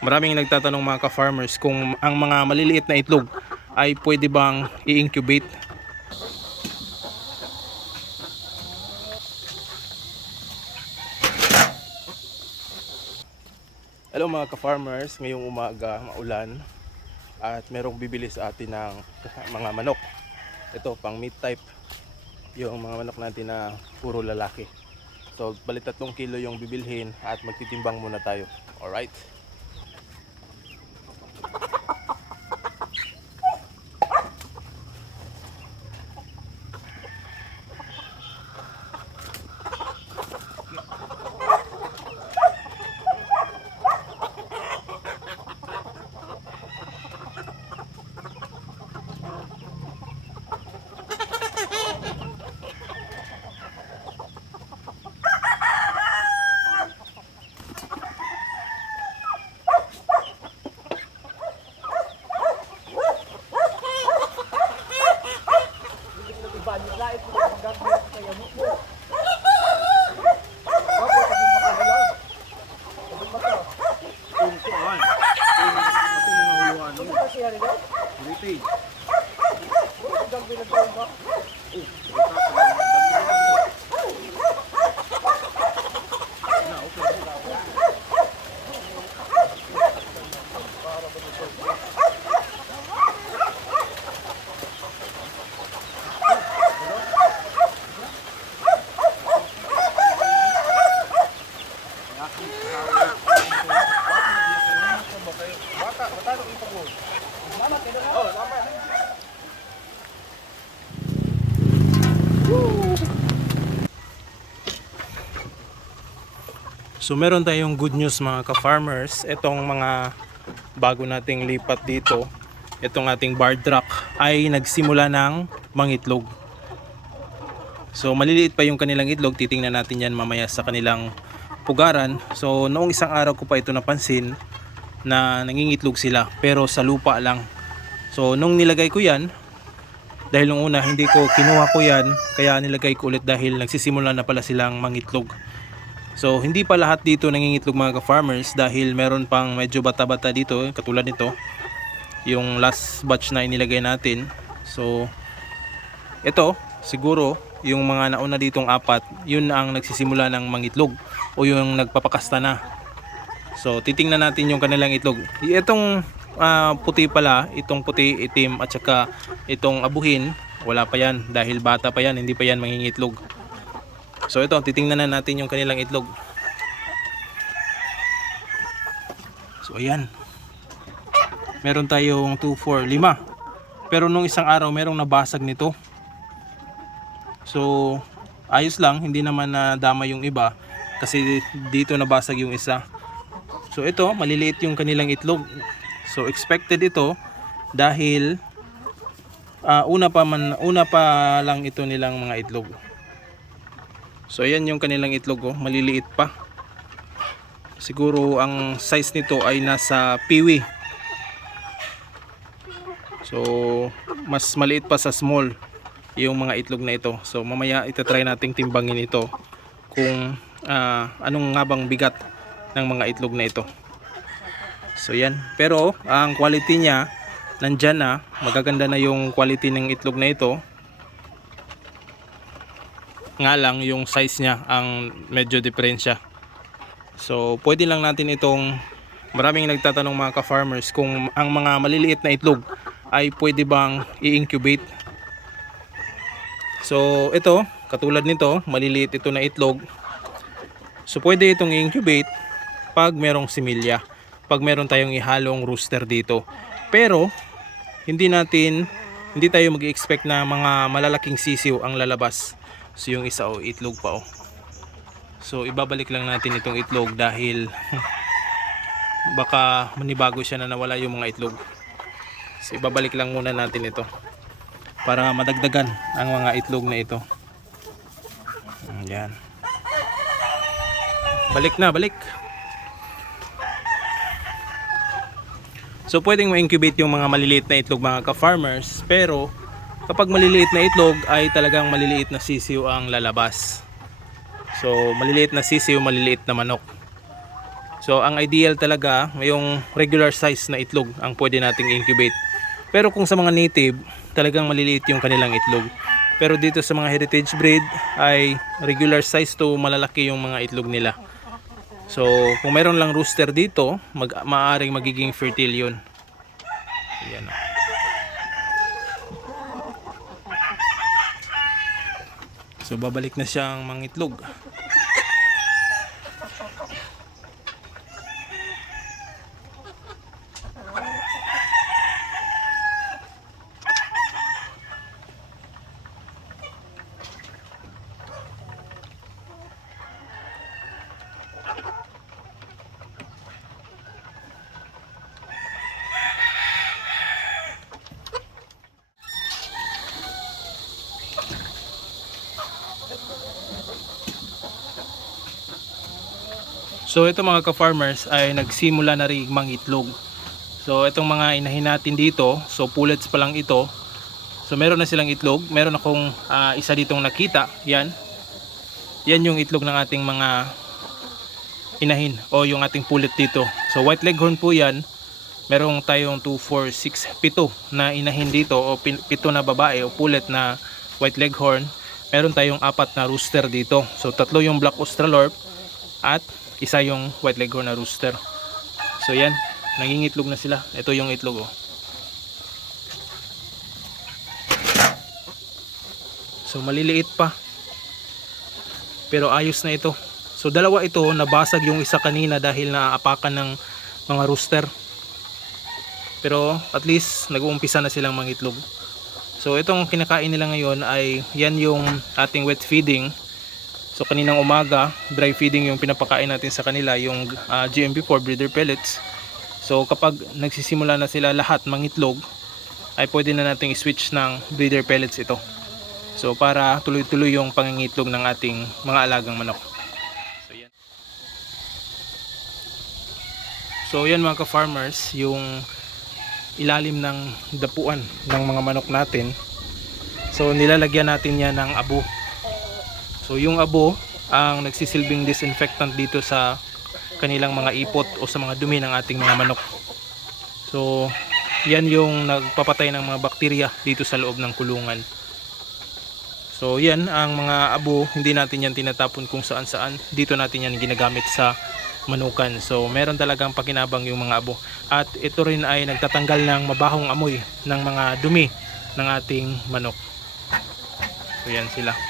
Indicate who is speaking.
Speaker 1: Maraming nagtatanong mga ka-farmers kung ang mga maliliit na itlog ay pwede bang i-incubate. Hello mga ka-farmers, ngayong umaga maulan at merong bibili sa atin ng mga manok. Ito pang meat type yung mga manok natin na puro lalaki. So bali tatlong kilo yung bibilhin at magtitimbang muna tayo. Alright? So meron tayong good news mga ka-farmers. Itong mga bago nating lipat dito, itong ating bar truck ay nagsimula ng mangitlog. So maliliit pa yung kanilang itlog, titingnan natin yan mamaya sa kanilang pugaran. So noong isang araw ko pa ito napansin na nangingitlog sila pero sa lupa lang. So nung nilagay ko yan, dahil nung una hindi ko kinuha ko yan, kaya nilagay ko ulit dahil nagsisimula na pala silang mangitlog. So hindi pa lahat dito nangingitlog mga ka-farmers dahil meron pang medyo bata-bata dito katulad nito yung last batch na inilagay natin. So ito siguro yung mga nauna ditong apat yun ang nagsisimula ng mangitlog o yung nagpapakasta na. So titingnan natin yung kanilang itlog. Itong ah, puti pala, itong puti, itim at saka itong abuhin, wala pa yan dahil bata pa yan, hindi pa yan mangingitlog. So ito, titingnan na natin yung kanilang itlog. So ayan. Meron tayong 2, 4, 5. Pero nung isang araw, merong nabasag nito. So ayos lang, hindi naman na dama yung iba kasi dito nabasag yung isa. So ito, maliliit yung kanilang itlog. So expected ito dahil ah, una pa man una pa lang ito nilang mga itlog. So ayan yung kanilang itlog oh, maliliit pa. Siguro ang size nito ay nasa piwi. So mas maliit pa sa small yung mga itlog na ito. So mamaya itatry nating timbangin ito kung ah, anong nga bigat ng mga itlog na ito. So yan. Pero ang quality niya nandyan na. Magaganda na yung quality ng itlog na ito. Nga lang yung size niya ang medyo diferensya. So pwede lang natin itong maraming nagtatanong mga ka-farmers kung ang mga maliliit na itlog ay pwede bang i-incubate. So ito, katulad nito, maliliit ito na itlog. So pwede itong i-incubate pag merong similya, pag meron tayong ihalong rooster dito. Pero hindi natin hindi tayo mag-expect na mga malalaking sisiw ang lalabas. So yung isa oh, itlog pa oh. So ibabalik lang natin itong itlog dahil baka manibago siya na nawala yung mga itlog. So ibabalik lang muna natin ito para madagdagan ang mga itlog na ito. Yan. Balik na, balik. So pwedeng ma-incubate yung mga maliliit na itlog mga ka-farmers pero kapag maliliit na itlog ay talagang maliliit na sisiw ang lalabas. So maliliit na sisiw, maliliit na manok. So ang ideal talaga yung regular size na itlog ang pwede nating incubate. Pero kung sa mga native, talagang maliliit yung kanilang itlog. Pero dito sa mga heritage breed ay regular size to malalaki yung mga itlog nila. So kung meron lang rooster dito, mag maaaring magiging fertile yun. Ayan o. So babalik na siyang mangitlog. So ito mga ka-farmers ay nagsimula na rin mangitlog. So itong mga inahin natin dito, so pullets pa lang ito. So meron na silang itlog, meron akong ah, isa ditong nakita, yan. Yan yung itlog ng ating mga inahin o yung ating pullet dito. So white leghorn po yan. Merong tayong 2, 4, 6, 7 na inahin dito o 7 na babae o pullet na white leghorn. Meron tayong apat na rooster dito. So tatlo yung black australorp at isa yung white leghorn na rooster. So yan, nangingitlog na sila. Ito yung itlog oh. So maliliit pa. Pero ayos na ito. So dalawa ito, nabasag yung isa kanina dahil naaapakan ng mga rooster. Pero at least nag-uumpisa na silang mangitlog. So itong kinakain nila ngayon ay yan yung ating wet feeding. So kaninang umaga, dry feeding yung pinapakain natin sa kanila, yung ah, GMP4 breeder pellets. So kapag nagsisimula na sila lahat mangitlog, ay pwede na nating i-switch ng breeder pellets ito. So para tuloy-tuloy yung pangingitlog ng ating mga alagang manok. So yan. So yan mga ka-farmers, yung ilalim ng dapuan ng mga manok natin. So nilalagyan natin yan ng abo. So yung abo ang nagsisilbing disinfectant dito sa kanilang mga ipot o sa mga dumi ng ating mga manok. So yan yung nagpapatay ng mga bakterya dito sa loob ng kulungan. So yan ang mga abo, hindi natin yan tinatapon kung saan saan. Dito natin yan ginagamit sa manukan. So meron talagang pakinabang yung mga abo. At ito rin ay nagtatanggal ng mabahong amoy ng mga dumi ng ating manok. So yan sila.